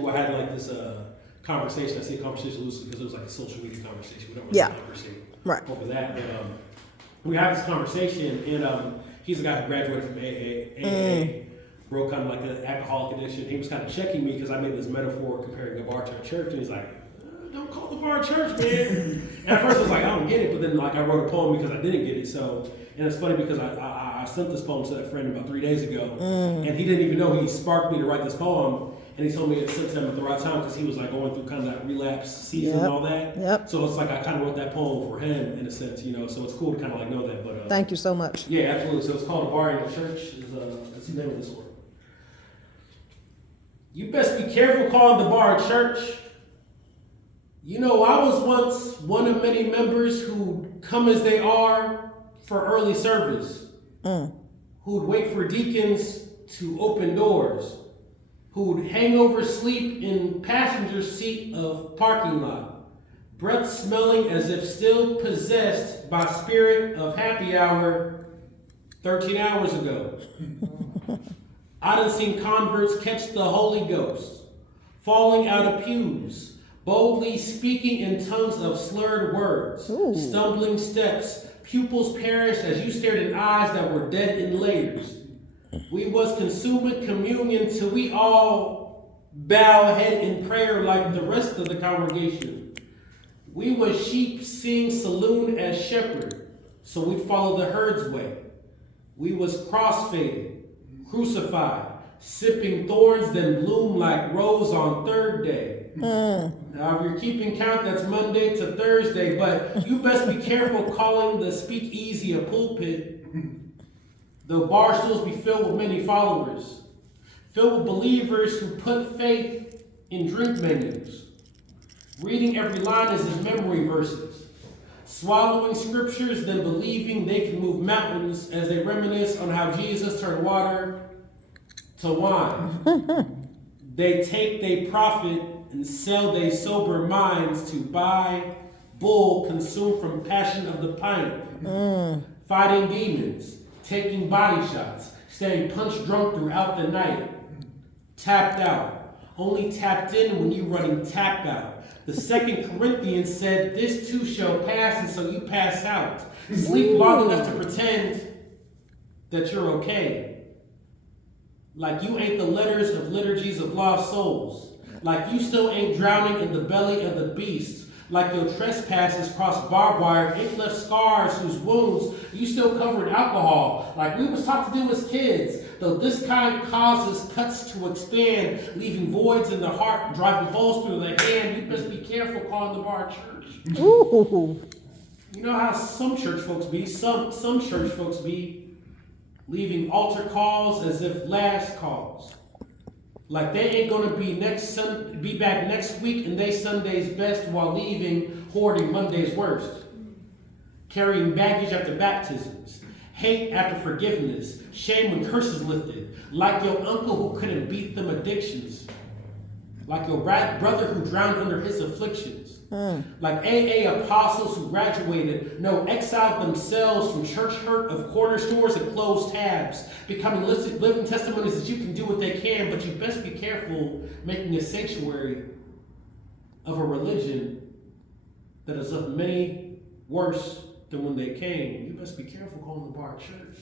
Well, I had like this conversation. I say conversation loosely because it was like a social media conversation. We don't really conversate over that. But we had this conversation, and he's a guy who graduated from AA, broke kind of like an alcoholic addiction. He was kind of checking me because I made this metaphor comparing a bar to a church, and he's like, "Don't call the bar a church, man." And at first I was like, "I don't get it," but then like I wrote a poem because I didn't get it. So, and it's funny because I sent this poem to that friend about 3 days ago, and he didn't even know he sparked me to write this poem. And he told me it sent to him at the right time because he was like going through kind of that relapse season and all that. So it's like I kind of wrote that poem for him in a sense, you know. So it's cool to kind of like know that. But thank you so much. Yeah, absolutely. So it's called A Bar in the Church. Is the name of this one. You best be careful calling the bar a church. You know, I was once one of many members who'd come as they are for early service, who'd wait for deacons to open doors, who'd hang over sleep in passenger seat of parking lot, breath smelling as if still possessed by spirit of happy hour 13 hours ago. I done seen converts catch the Holy Ghost, falling out of pews, boldly speaking in tongues of slurred words, stumbling steps, pupils perished as you stared in eyes that were dead in layers. We was consuming communion till we all bow head in prayer like the rest of the congregation. We was sheep seeing saloon as shepherd, so we follow the herd's way. We was cross-faded, crucified, sipping thorns then bloom like rose on third day. Now if you're keeping count, that's Monday to Thursday, but you best be careful calling the speakeasy a pulpit. The bar stools be filled with many followers, filled with believers who put faith in drink menus, reading every line as his memory verses, swallowing scriptures, then believing they can move mountains as they reminisce on how Jesus turned water to wine. They take they profit and sell they sober minds to buy bull consumed from passion of the pint, fighting demons, taking body shots, staying punch drunk throughout the night, tapped out, only tapped in when you running tap out. The 2 Corinthians said, this too shall pass, and so you pass out. Sleep long enough to pretend that you're okay. Like you ain't the letters of liturgies of lost souls. Like you still ain't drowning in the belly of the beast. Like your trespasses crossed barbed wire, ain't left scars whose wounds you still covered alcohol. Like we was taught to do as kids. Though this kind causes cuts to expand, leaving voids in the heart, driving holes through the hand. You best be careful calling the bar church. Ooh. You know how some church folks be? Some church folks be leaving altar calls as if last calls. Like they ain't gonna be back next week and they Sunday's best while leaving, hoarding Monday's worst. Carrying baggage after baptisms, hate after forgiveness, shame when curses lifted. Like your uncle who couldn't beat them addictions. Like your brother who drowned under his afflictions. Like AA apostles who graduated, exiled themselves from church hurt of corner stores and closed tabs, becoming living testimonies that you can do what they can, but you best be careful making a sanctuary of a religion that is of many worse than when they came. You best be careful calling the bar church.